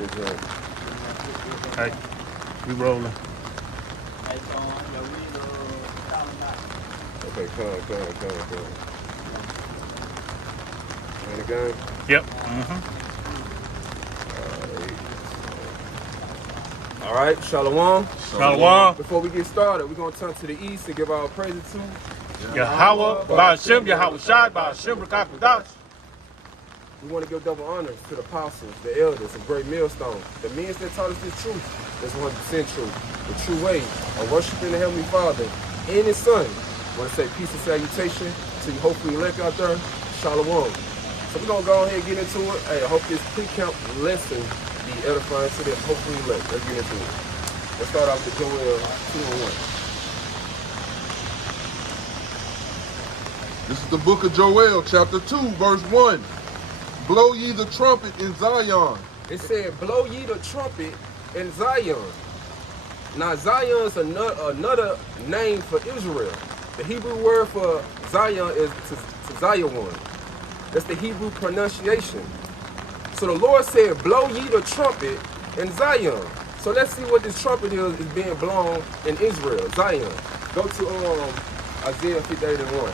this joint. Hey, we rolling. Okay, come. And again? Yep. All right, Shalom. Shalom. Before we get started, we're going to turn to the east and give our praises to Yahweh, Ba'ashem, Yahweh Shai, Ba'ashem, Rakakudash. We want to give double honors to the apostles, the elders of Great Millstone, the men that taught us the truth, that's 100% true, the true way of worshiping the Heavenly Father and His Son. I want to say peace and salutation to you, hopefully elect out there. Shalom. So we're going to go ahead and get into it. Hey, I hope this pre-camp lesson be edifying to them, hopefully elect. Let's get into it. Let's start off with Joel 2:1. This is the book of Joel, chapter 2, verse 1. Blow ye the trumpet in Zion. It said, blow ye the trumpet in Zion. Now, Zion is another name for Israel. The Hebrew word for Zion is Tzayon. That's the Hebrew pronunciation. So the Lord said, blow ye the trumpet in Zion. So let's see what this trumpet is being blown in Israel, Zion. Go to Isaiah 58:1.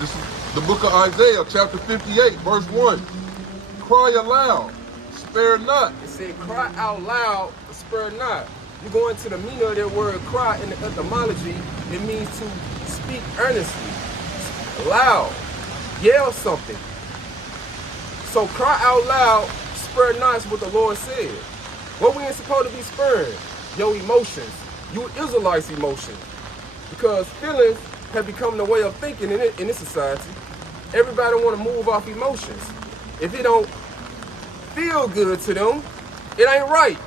This is the book of Isaiah, chapter 58, verse 1. Cry aloud, spare not. It said, cry out loud, spare not. You go into the meaning of that word cry in the etymology, it means to speak earnestly, loud, yell something. So cry out loud, spare not is what the Lord said. What we ain't supposed to be sparing? Your emotions, you Israelites' emotions. Because feelings have become the way of thinking in this society. Everybody want to move off emotions. If it don't feel good to them, it ain't right.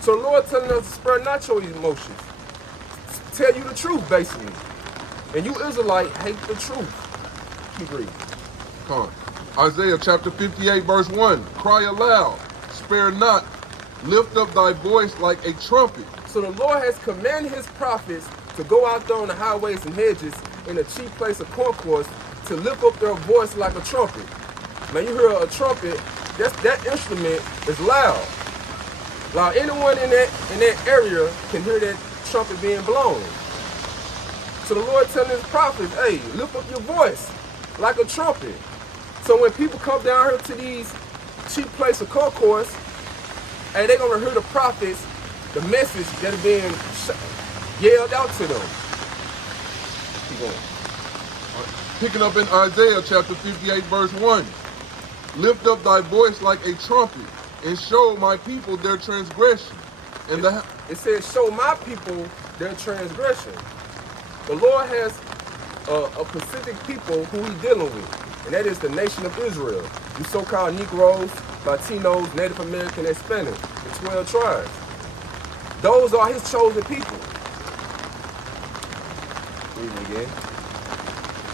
So the Lord telling us to spare not your emotions. Tell you the truth, basically. And you Israelite hate the truth. Keep reading. Come on. Isaiah chapter 58, verse 1. Cry aloud, spare not, lift up thy voice like a trumpet. So the Lord has commanded his prophets to go out there on the highways and hedges in the chief place of concourse to lift up their voice like a trumpet. Now you hear a trumpet, that instrument is loud. Now anyone in that area can hear that trumpet being blown. So the Lord telling his prophets, hey, lift up your voice like a trumpet. So when people come down here to these chief place of concourse, hey, they're gonna hear the prophets, the message that is being yelled out to them. Keep going. Picking up in Isaiah chapter 58, verse 1. Lift up thy voice like a trumpet, and show my people their transgression. And it says, show my people their transgression. The Lord has a specific people who he's dealing with, and that is the nation of Israel. You so-called Negroes, Latinos, Native American, and Spanish, the 12 tribes. Those are his chosen people. Read it again.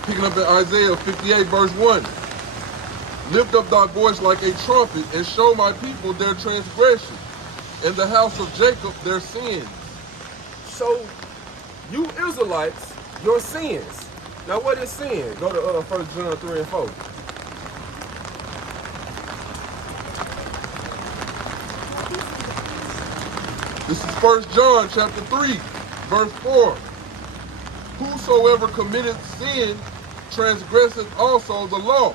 Picking up in Isaiah 58, verse 1. Lift up thy voice like a trumpet, and show my people their transgression, and the house of Jacob their sins. So, you Israelites, your sins. Now what is sin? Go to 1 John 3 and 4. This is 1 John chapter 3, verse 4. Whosoever committeth sin transgresseth also the law,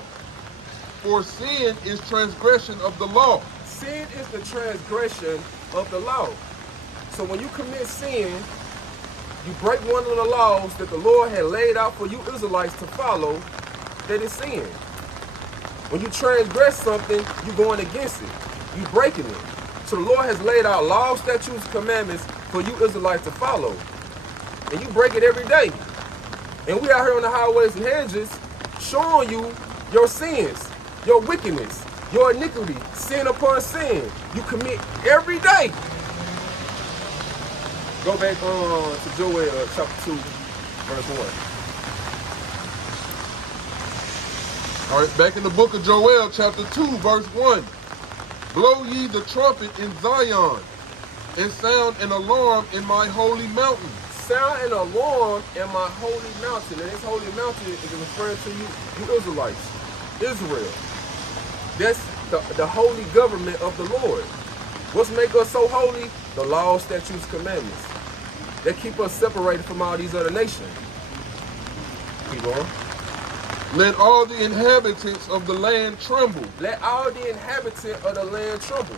for sin is transgression of the law. Sin is the transgression of the law. So when you commit sin, you break one of the laws that the Lord had laid out for you Israelites to follow, that is sin. When you transgress something, you're going against it. You're breaking it. So the Lord has laid out laws, statutes, commandments for you Israelites to follow. And you break it every day. And we out here on the highways and hedges showing you your sins, your wickedness, your iniquity, sin upon sin. You commit every day. Go back to Joel chapter 2, verse 1. All right, back in the book of Joel, chapter 2, verse 1. Blow ye the trumpet in Zion, and sound an alarm in my holy mountain. Sound an alarm in my holy mountain. And this holy mountain is referring to you Israelites. Israel. That's the holy government of the Lord. What's make us so holy? The laws, statutes, commandments. They keep us separated from all these other nations. Keep going. Let all the inhabitants of the land tremble. Let all the inhabitants of the land tremble.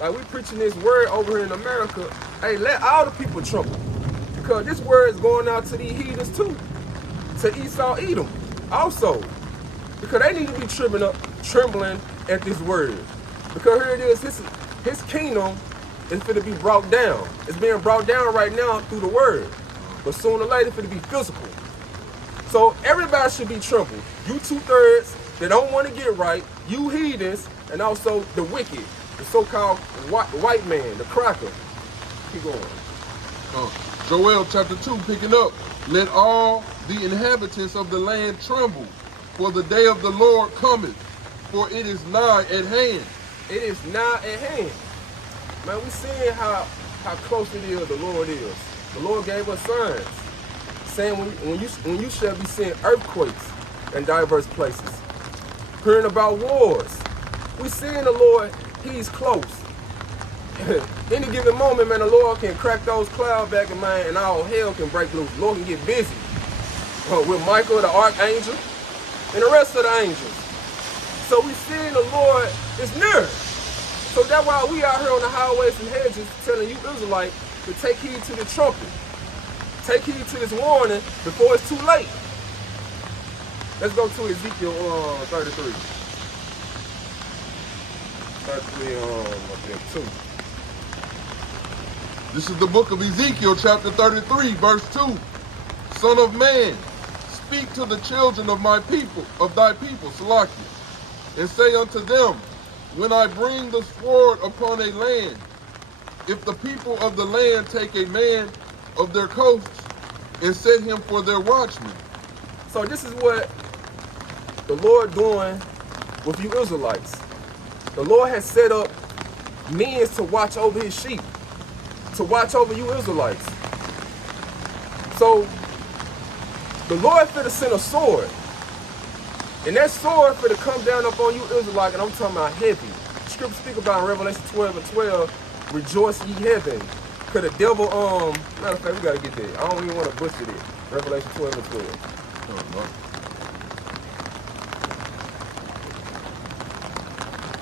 Like we preaching this word over here in America. Hey, let all the people tremble. Because this word is going out to these heathens too. To Esau, Edom also. Because they need to be trembling at this word. Because here it is, his kingdom is going to be brought down. It's being brought down right now through the word. But sooner or later it's going to be physical. So everybody should be trembled. You 2/3 that don't want to get right, you heathens, and also the wicked, the so-called white man, the cracker. Keep going. Joel chapter 2, picking up. Let all the inhabitants of the land tremble, for the day of the Lord cometh, for it is nigh at hand. It is nigh at hand. Man, we seeing how close it is the Lord is. The Lord gave us signs, saying when you shall be seeing earthquakes in diverse places, hearing about wars. We seeing the Lord, he's close. Any given moment, man, the Lord can crack those clouds back in mind and all hell can break loose. The Lord can get busy with Michael, the archangel, and the rest of the angels. So we seeing the Lord is near. So that's why we out here on the highways and hedges telling you Israelites to take heed to the trumpet. Take heed to this warning before it's too late. Let's go to Ezekiel 33. 2. This is the book of Ezekiel chapter 33, verse 2. Son of man, speak to the children of my people, of thy people, Salakia, and say unto them, when I bring the sword upon a land, if the people of the land take a man of their coasts and set him for their watchman. So this is what the Lord doing with you Israelites. The Lord has set up men to watch over his sheep, to watch over you Israelites. So the Lord finna send a sword. And that sword finna come down upon you Israelites, and I'm talking about heavy. Scripture speak about in Revelation 12 and 12, rejoice ye heaven. Because the devil, matter of fact, we gotta get there. I don't even want to butcher it. Revelation 12 and 12.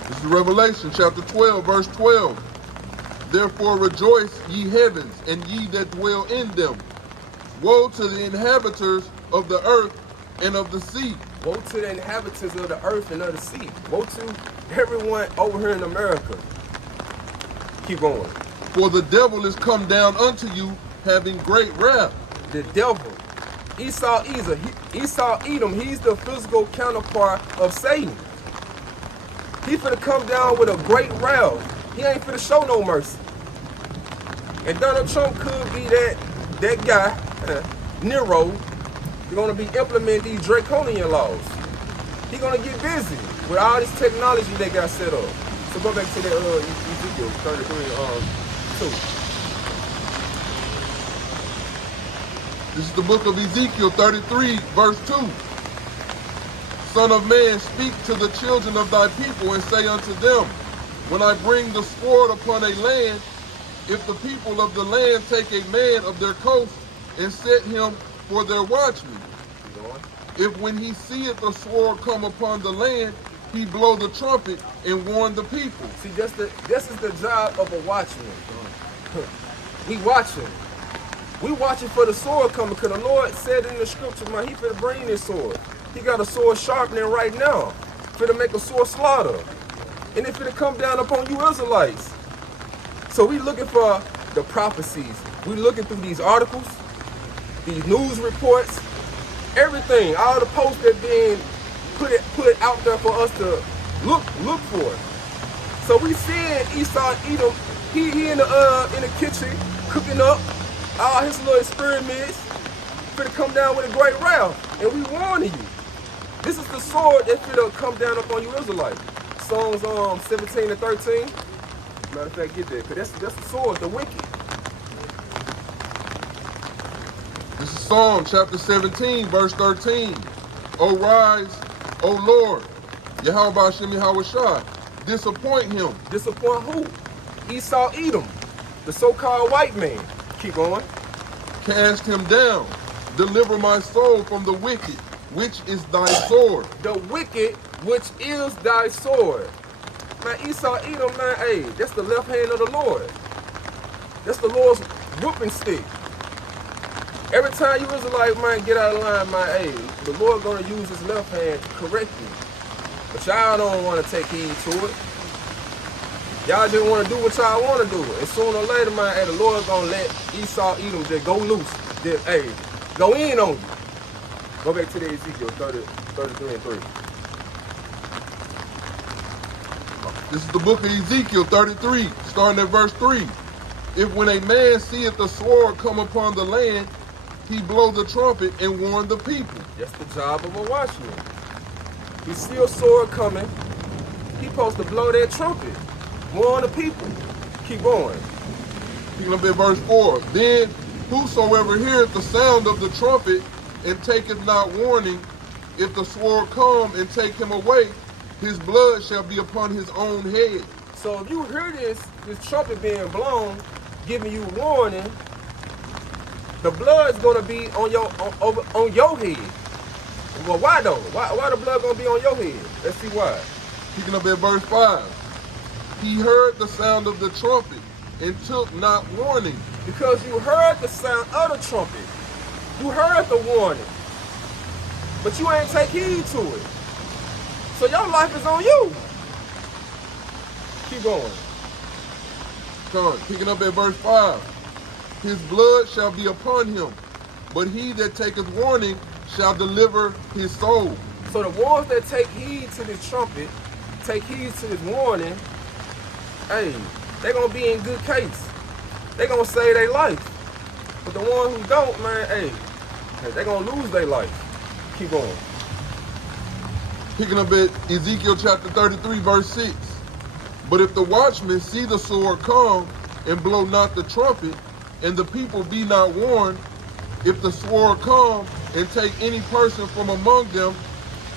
This is Revelation chapter 12, verse 12. Therefore rejoice, ye heavens, and ye that dwell in them. Woe to the inhabitants of the earth and of the sea. Woe to the inhabitants of the earth and of the sea. Woe to everyone over here in America. Keep going. For the devil is come down unto you, having great wrath. The devil, Esau, Edom, he's the physical counterpart of Satan. He finna come down with a great wrath. He ain't finna show no mercy. And Donald Trump could be that guy, Nero. He's gonna be implementing these draconian laws. He's gonna get busy with all this technology they got set up. So go back to that Ezekiel 33, 2. This is the book of Ezekiel 33, verse 2. Son of man, speak to the children of thy people and say unto them, when I bring the sword upon a land, if the people of the land take a man of their coast and set him for their watchman, if when he seeth the sword come upon the land, he blow the trumpet and warn the people. See, this is the job of a watchman. We watching. We watching for the sword coming, because the Lord said in the scripture, man, he finna bring this sword. He got a sword sharpening right now. Finna make a sword slaughter. And it finna come down upon you Israelites. So we looking for the prophecies. We looking through these articles, these news reports, everything, all the posts that being put out there for us to look for. So we seeing Esau Edom, he in the kitchen cooking up all his little experiments, finna come down with a great wrath. And we warning you. This is the sword that's finna come down upon you Israelites. Psalms 17 and 13. Matter of fact, get there, because that's the sword, the wicked. This is Psalm chapter 17, verse 13. O rise, O Lord, Yahweh Hashem Yahweh Shai, disappoint him. Disappoint who? Esau Edom, the so-called white man. Keep going. Cast him down. Deliver my soul from the wicked, which is thy sword. The wicked, which is thy sword. Man, Esau Edom, man, hey, that's the left hand of the Lord. That's the Lord's whooping stick. Every time you Israelite, man, get out of line, man, hey, the Lord gonna use his left hand to correct you. But y'all don't want to take heed to it. Y'all just want to do what y'all want to do. And sooner or later, man, hey, the Lord gonna let Esau Edom just go loose. Just, hey, go in on you. Go back to the Ezekiel 33 and 3. This is the book of Ezekiel 33, starting at verse 3. If when a man seeth the sword come upon the land, he blow the trumpet and warn the people. That's the job of a watchman. He see a sword coming, he supposed to blow that trumpet, warn the people. Keep going. Picking up at verse 4. Then whosoever heareth the sound of the trumpet and taketh not warning, if the sword come and take him away, his blood shall be upon his own head. So if you hear this trumpet being blown, giving you warning, the blood's gonna be on your head. Well, why though? Why the blood gonna be on your head? Let's see why. Picking up at verse 5. He heard the sound of the trumpet and took not warning. Because you heard the sound of the trumpet. You heard the warning. But you ain't take heed to it. So your life is on you. Keep going. Come on, picking up at verse 5. His blood shall be upon him, but he that taketh warning shall deliver his soul. So the ones that take heed to this trumpet, take heed to this warning, hey, they're going to be in good case. They're going to save their life. But the ones who don't, man, hey, they're going to lose their life. Keep going. Picking up at Ezekiel chapter 33, verse 6. But if the watchman see the sword come and blow not the trumpet, and the people be not warned, if the sword come and take any person from among them,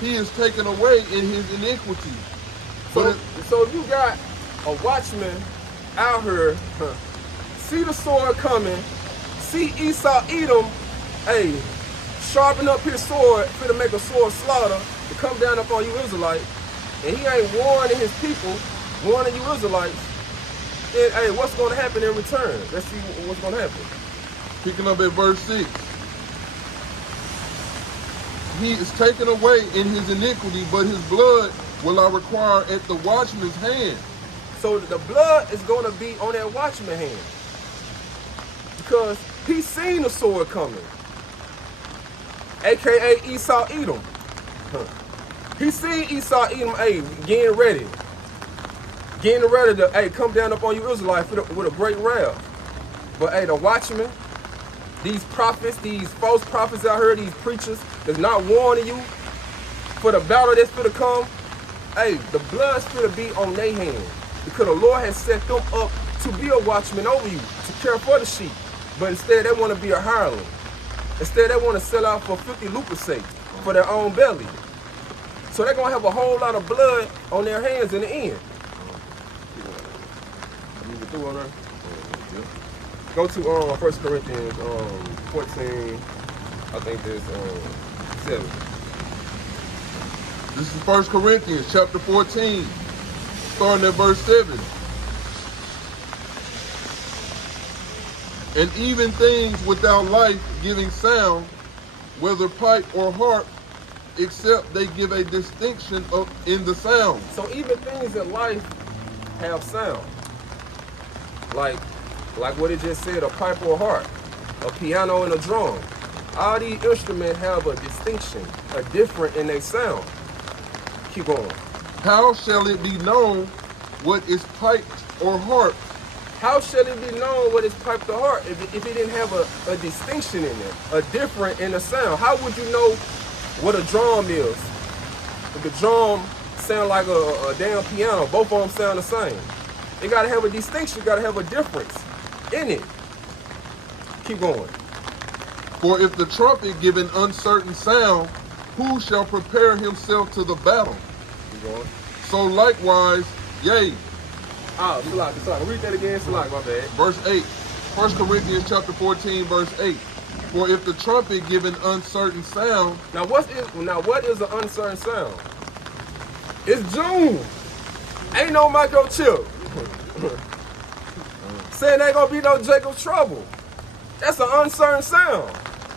he is taken away in his iniquity. So if you got a watchman out here, see the sword coming, see Esau Edom, hey, sharpen up his sword, for to make a sword slaughter, to come down upon you Israelites, and he ain't warning his people, warning you Israelites, then hey, what's going to happen in return? Let's see what's going to happen. Picking up at verse 6. He is taken away in his iniquity, but his blood will I require at the watchman's hand. So the blood is going to be on that watchman's hand. Because he seen the sword coming. AKA Esau Edom. He seen Esau Edom, hey, getting ready. Getting ready to, hey, come down upon you Israelites with a great wrath. But hey, the watchmen, these prophets, these false prophets out here, these preachers that's not warning you for the battle that's going to come, hey, the blood's going to be on their hand. Because the Lord has set them up to be a watchman over you, to care for the sheep. But instead, they want to be a hireling. Instead, they want to sell out for 50 lucre's sake, for their own belly. So they're going to have a whole lot of blood on their hands in the end. Go to 1 Corinthians 14, I think there's 7. This is 1 Corinthians chapter 14, starting at verse 7. And even things without life giving sound, whether pipe or harp, except they give a distinction in the sound. So even things in life have sound. Like what it just said, a pipe or a harp, a piano and a drum. All these instruments have a distinction, a different in their sound. Keep going. How shall it be known what is piped or harped? How shall it be known what is piped or harp if it didn't have a distinction in it, a different in the sound? How would you know what a drum is? If the drum sound like a damn piano, both of them sound the same. It gotta have a distinction, gotta have a difference in it. Keep going. For if the trumpet give an uncertain sound, who shall prepare himself to the battle? Keep going. So likewise, yea. Oh, Salak. Read that again, Salak, my bad. Verse 8. 1 Corinthians chapter 14, verse 8. For if the trumpet give an uncertain sound. Now what is an uncertain sound? It's June. Ain't no microchip. Saying ain't gonna be no Jacob trouble. That's an uncertain sound.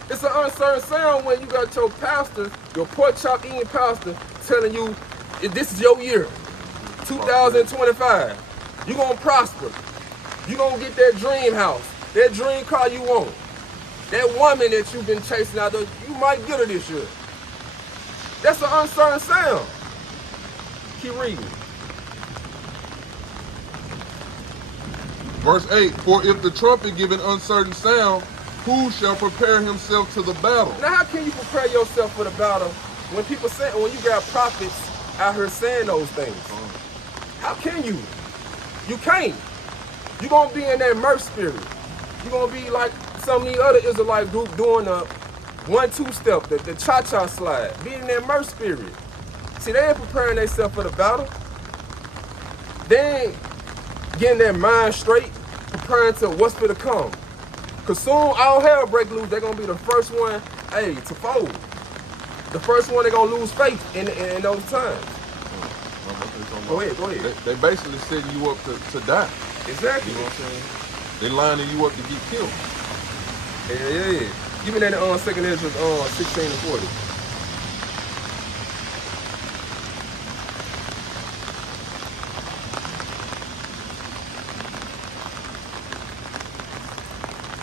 It's an uncertain sound when you got your pastor, your pork chop eating pastor, telling you this is your year, 2025. You gonna prosper. You gonna get that dream house, that dream car you want, that woman that you've been chasing out there. You might get her this year. That's an uncertain sound. Keep reading. Verse 8. For if the trumpet give an uncertain sound, who shall prepare himself to the battle? Now, how can you prepare yourself for the battle when when you got prophets out here saying those things? How can you? You can't. You're going to be in that merc spirit. You're going to be like some of the other Israelite group doing the 1-2 step, the cha-cha slide. Be in that merc spirit. See, they ain't preparing themselves for the battle. They ain't getting their mind straight, preparing to what's for to come. Because soon all hell break loose, they're going to be the first one, to fold. The first one they're going to lose faith in those times. Go ahead. They basically setting you up to die. Exactly. You know what I'm saying? They lining you up to get killed. Yeah. Give me that 2nd Ezra 16 and 40.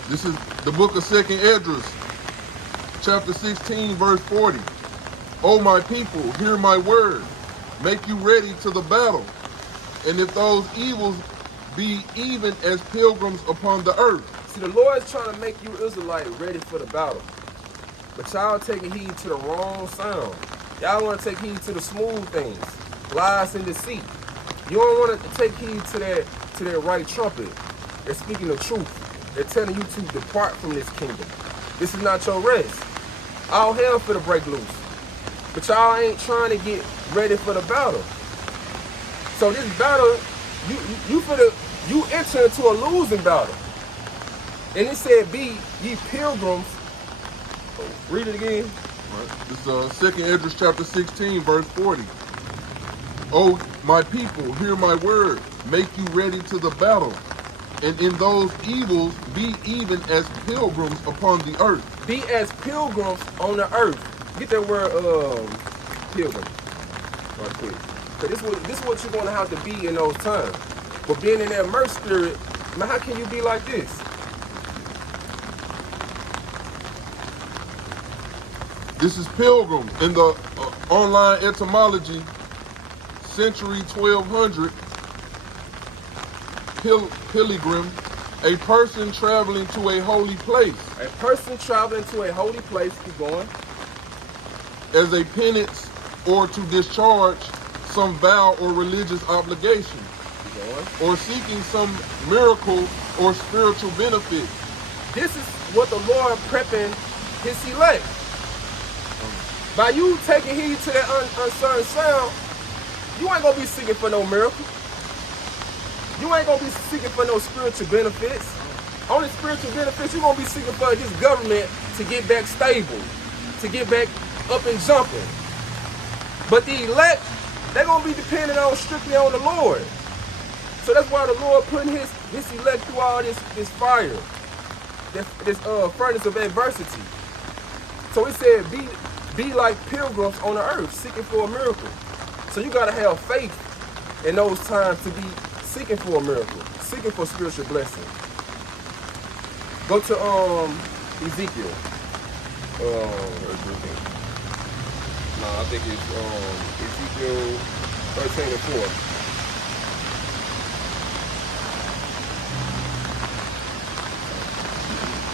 This is the book of 2nd Esdras, chapter 16, verse 40. O my people, hear my word. Make you ready to the battle. And if those evils be even as pilgrims upon the earth. See, the Lord is trying to make you Israelite ready for the battle. But y'all taking heed to the wrong sound. Y'all want to take heed to the smooth things. Lies and deceit. You don't want to take heed to that right trumpet. They're speaking the truth. They're telling you to depart from this kingdom. This is not your rest. All hell for the break loose. But y'all ain't trying to get ready for the battle. So this battle, you enter into a losing battle. And it said, be ye pilgrims. Read it again. Right. This is 2nd Esdras chapter 16, verse 40. O my people, hear my word. Make you ready to the battle. And in those evils, be even as pilgrims upon the earth. Be as pilgrims on the earth. Get that word, pilgrim. Right quick. Because this is what you're going to have to be in those times. But being in that merc spirit, man, how can you be like this? This is pilgrim in the online etymology, century 1200. Pilgrim, a person traveling to a holy place. A person traveling to a holy place, keep going. As a penance or to discharge some vow or religious obligation. Keep going. Or seeking some miracle or spiritual benefit. This is what the Lord prepping his elect. By you taking heed to that uncertain sound, you ain't gonna be seeking for no miracle. You ain't gonna be seeking for no spiritual benefits. Only spiritual benefits you're gonna be seeking for this government to get back stable, to get back up and jumping. But the elect, they're gonna be dependent on strictly on the Lord. So that's why the Lord putting his elect through all this fire, this furnace of adversity. So he said, be like pilgrims on the earth, seeking for a miracle. So you gotta have faith in those times to be seeking for a miracle, seeking for spiritual blessing. Go to Ezekiel. I think it's Ezekiel 13 and 4.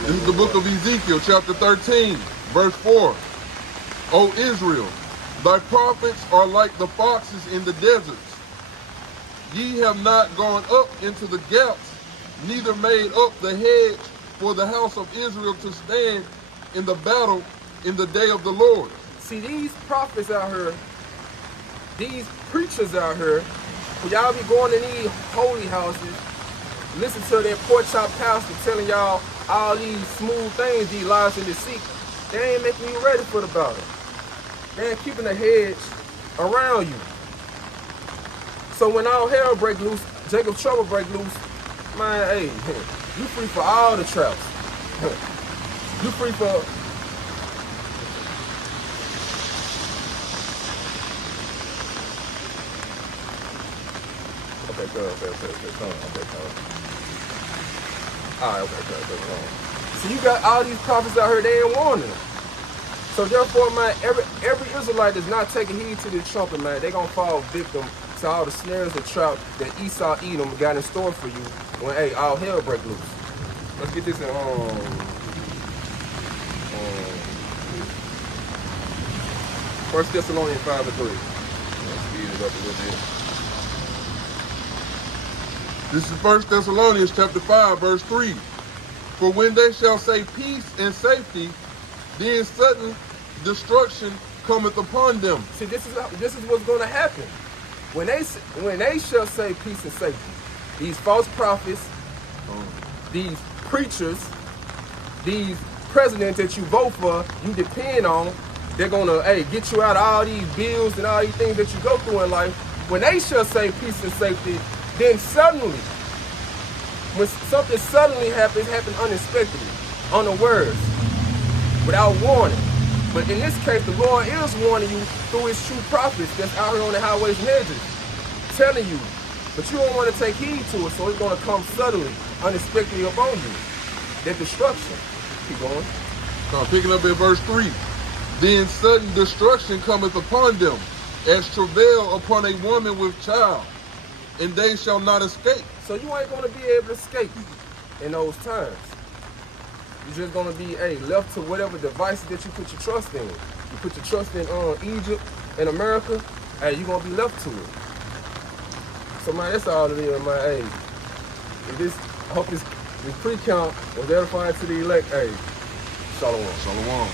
This is the book of Ezekiel, chapter 13, verse 4. O Israel, thy prophets are like the foxes in the deserts. Ye have not gone up into the gaps, neither made up the hedge for the house of Israel to stand in the battle in the day of the Lord. See, these prophets out here, these preachers out here, when y'all be going to these holy houses, listen to that pork chop pastor telling y'all all these smooth things, these lies and deceit. They ain't making you ready for the battle. They ain't keeping a hedge around you. So when all hell break loose, Jacob's trouble break loose, man, hey, you free for all the traps. You free for... Okay, good. All right, okay. So you got all these prophets out here, they ain't warning them. So therefore, man, every Israelite that's not taking heed to the trumpet, man, they gonna fall victim to all the snares and trout that Esau Edom got in store for you when, hey, all hell break loose. Let's get this in, 1 Thessalonians 5:3. Let's speed it up a little bit. This is 1 Thessalonians chapter 5, verse 3. For when they shall say peace and safety, then sudden destruction cometh upon them. See, this is what's going to happen. When they shall say peace and safety, these false prophets, these preachers, these presidents that you vote for, you depend on, they're going to, hey, get you out of all these bills and all these things that you go through in life. When they shall say peace and safety, then suddenly, when something suddenly happens, happen unexpectedly, unawares, without warning. But in this case, the Lord is warning you through his true prophets that's out here on the highways and hedges, telling you, but you don't want to take heed to it, so it's going to come suddenly, unexpectedly upon you. That destruction. Keep going. Now, picking up at verse 3. Then sudden destruction cometh upon them, as travail upon a woman with child, and they shall not escape. So you ain't going to be able to escape in those times. You're just going to be, hey, left to whatever devices that you put your trust in. You put your trust in Egypt and America, hey, you're going to be left to it. So, man, that's all it is, man. Hey, I hope this pre-count was edifying to the elect. Hey, shalom. Shalom.